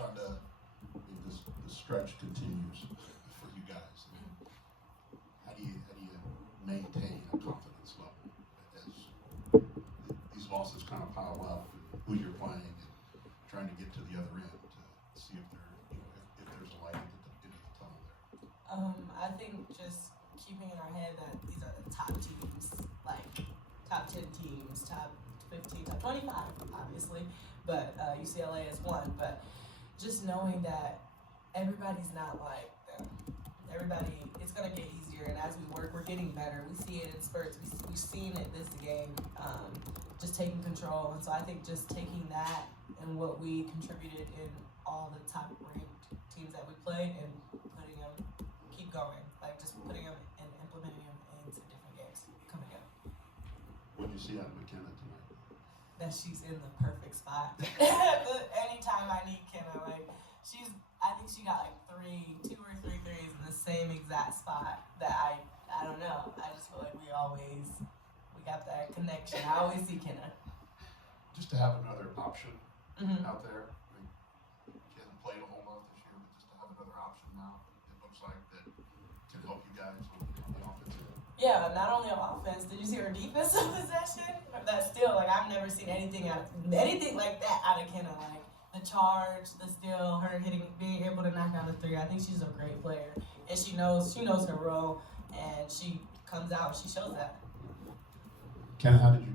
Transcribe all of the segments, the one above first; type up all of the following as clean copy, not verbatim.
Rashunda, this stretch continues for you guys. I mean, how do you maintain a confidence level as these losses kind of pile up, who you're playing, and trying to get to the other end to see if there's a light at the end of the tunnel there? I think just keeping in our head that these are the top teams, like top 10 teams, top 15, top 25, obviously, but UCLA is one. But just knowing that everybody's not like them. Everybody, it's gonna get easier, and as we work, we're getting better. We see it in spurts. We've seen it this game, just taking control. And so I think just taking that and what we contributed in all the top ranked teams that we played and putting them, keep going, like just putting them and implementing them into different games coming up. What did you see out of McKenna tonight? That she's in the perfect spot. Anytime I need Kenna, like I think she got like two or three threes in the same exact spot that I don't know. I just feel like we got that connection. I always see Kenna. Just to have another option out there. I mean, she hasn't played a whole lot this year, but just to have another option now, it looks like that can help you guys on the offensive end. Yeah, not only on offense. Did you see her defensive possession? That's still like I've never seen anything like that out of Kenna. Like the charge, the steal, her being able to knock down the three. I think she's a great player, and she knows her role, and she comes out. She shows that. Ken, how did you?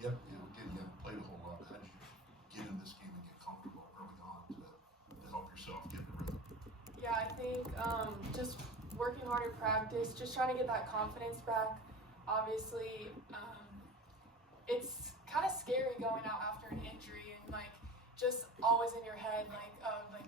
Again, you haven't played a whole lot. How did you get in this game and get comfortable early on to help yourself get the rhythm? Yeah, I think just working hard in practice, just trying to get that confidence back. Obviously, it's kind of scary going out after an injury and like just always in your head like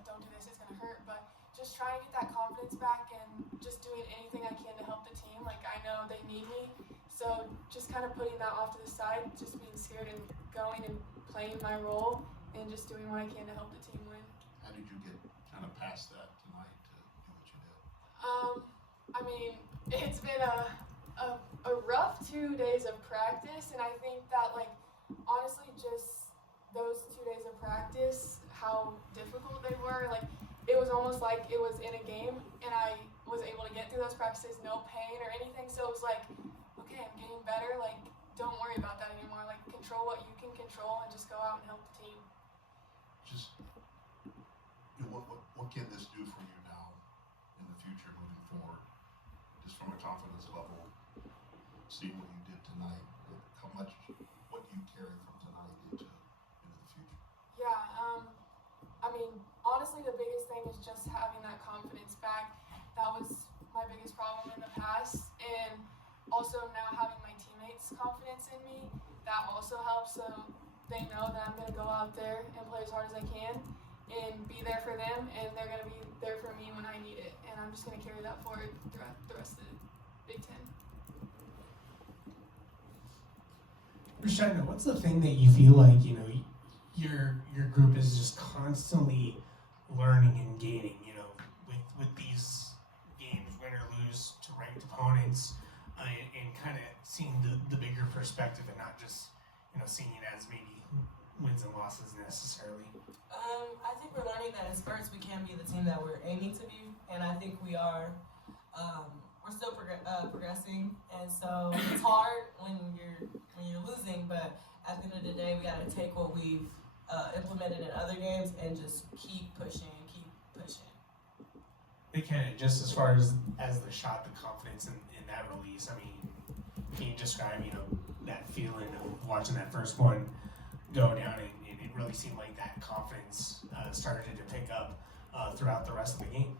don't do this, it's gonna hurt. But just trying to get that confidence back and just doing anything I can to help the team. Like I know they need me, so just kind of putting that off to the side, just being scared and going and playing my role and just doing what I can to help the team win. How did you get kind of past that tonight to do what you did? I mean, it's been a rough 2 days of practice, and I think that like honestly just those 2 days of practice, how difficult they were, like it was almost like it was in a game and I was able to get through those practices, no pain or anything. So it was like, okay, I'm getting better, like don't worry about that anymore, like control what you can control and just go out and help the team. Just what can this do for you now in the future moving forward? Just from a confidence level, seeing what you did tonight, what do you carry from tonight into the future? Yeah, I mean, honestly, the biggest thing is just having that confidence back. That was my biggest problem in the past, and also now having my teammates' confidence in me, that also helps. So they know that I'm going to go out there and play as hard as I can and be there for them, and they're going to be there for me when I need it. And I'm just going to carry that forward throughout the rest of the Big Ten. Rashunda, what's the thing that you feel like, your group is just constantly learning and gaining, with these games, win or lose, to ranked opponents, and kind of seeing the bigger perspective and not just, seeing it as maybe wins and losses necessarily? I think we're learning that in spurts we can be the team that we're aiming to be, and I think we are. We're still progressing, and so it's hard when you're losing. But at the end of the day, we got to take what we've implemented in other games and just keep pushing. McKenna, just as far as the shot, the confidence in that release, I mean, can you describe, that feeling of watching that first one go down, and it really seemed like that confidence started to pick up throughout the rest of the game?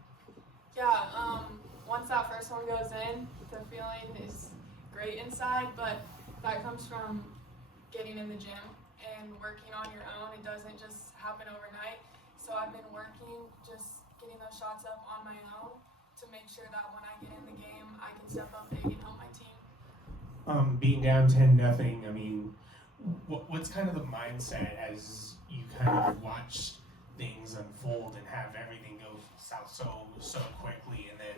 Yeah, once that first one goes in, the feeling is great inside, but that comes from getting in the gym and working on your own. It doesn't just happen overnight. So I've been working, just getting those shots up on my own to make sure that when I get in the game, I can step up big and help my team. Being down 10-0, I mean, what's kind of the mindset as you kind of watch things unfold and have everything go south so quickly, and then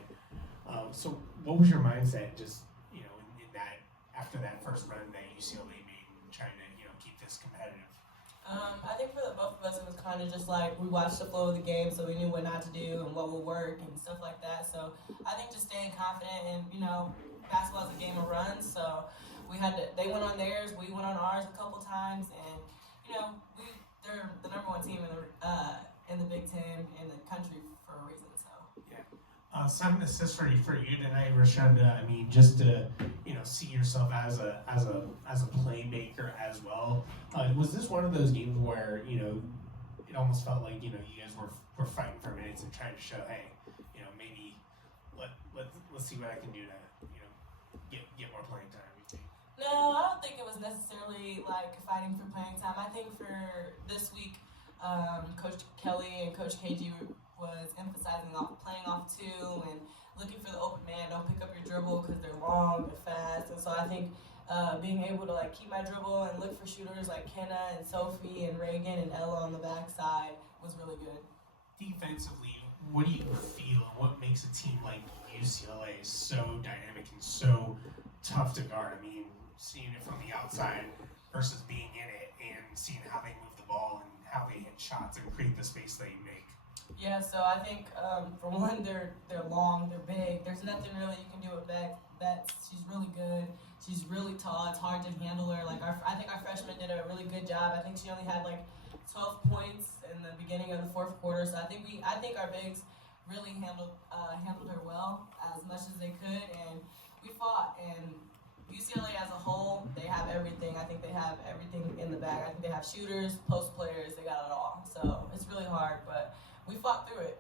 so what was your mindset just in that after that first run that UCLA made and trying to keep this competitive? I think for the both of us, it was kind of just like we watched the flow of the game, so we knew what not to do and what would work and stuff like that. So I think just staying confident and basketball is a game of runs. So they went on theirs, we went on ours a couple times, and they're the number one team in the Big Ten in the country for a reason. So. 7 assists for you tonight, Rashunda. I mean, just to see yourself as a playmaker as well. Was this one of those games where it almost felt like you guys were fighting for minutes and trying to show, hey, maybe let's see what I can do to get more playing time? No, I don't think it was necessarily like fighting for playing time. I think for this week, Coach Kelly and Coach KG was emphasizing playing off two and looking for the open man. Don't pick up your dribble because they're long and fast. And so I think being able to keep my dribble and look for shooters like Kenna and Sophie and Reagan and Ella on the backside was really good. Defensively, what do you feel? What makes a team like UCLA so dynamic and so tough to guard? I mean, seeing it from the outside versus being in it and seeing how they move the ball and how they hit shots and create the space they make. Yeah, so I think for one, they're long, they're big. There's nothing really you can do with Beck. She's really good. She's really tall. It's hard to handle her. I think our freshman did a really good job. I think she only had 12 points in the beginning of the fourth quarter. So I think our bigs really handled her well as much as they could, and we fought. And UCLA as a whole, they have everything. I think they have everything in the bag. I think they have shooters, post players. They got it all. So it's really hard, but we fought through it.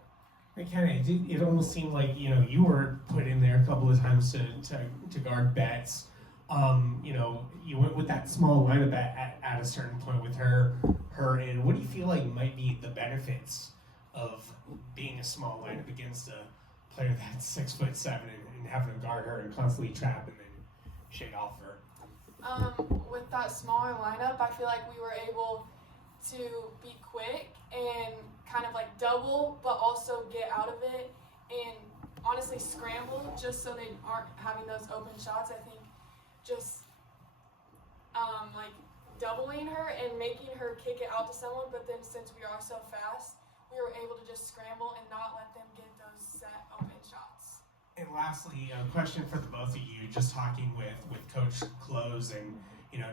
McKenna, it almost seemed like you were put in there a couple of times to guard Betts. You went with that small lineup at a certain point with her, and what do you feel like might be the benefits of being a small lineup against a player that's 6'7" and having to guard her and constantly trap and then shade off her? With that smaller lineup, I feel like we were able to be quick and kind of double, but also get out of it and honestly scramble just so they aren't having those open shots. I think just doubling her and making her kick it out to someone, but then since we are so fast, we were able to just scramble and not let them get those set open shots. And lastly, a question for the both of you, just talking with Coach Close and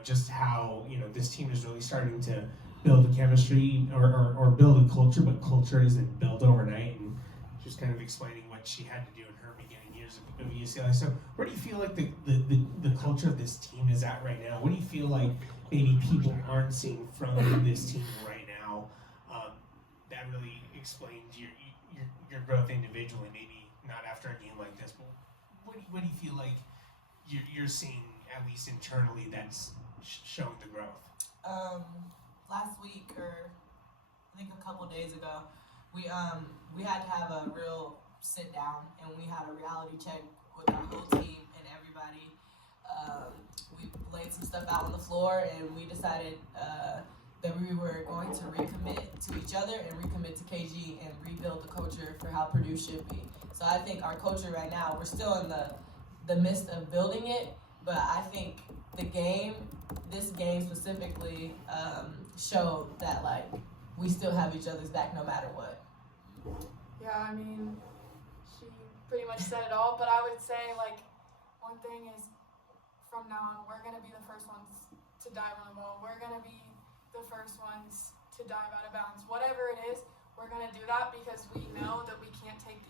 just how this team is really starting to build a chemistry or build a culture, but culture isn't built overnight, and just kind of explaining what she had to do in her beginning years of UCLA. So where do you feel like the culture of this team is at right now? What do you feel like maybe people aren't seeing from this team right now that really explains your growth individually? Maybe not after a game like this, but what do you feel like you're seeing, at least internally, that's showing the growth? Last week, or I think a couple days ago, we had to have a real sit down, and we had a reality check with our whole team and everybody. We laid some stuff out on the floor, and we decided that we were going to recommit to each other and recommit to KG and rebuild the culture for how Purdue should be. So I think our culture right now, we're still in the midst of building it, but I think this game specifically, showed that we still have each other's back no matter what. Yeah, I mean, she pretty much said it all, but I would say one thing is from now on, we're going to be the first ones to dive on the ball. We're going to be the first ones to dive out of bounds. Whatever it is, we're going to do that because we know that we can't take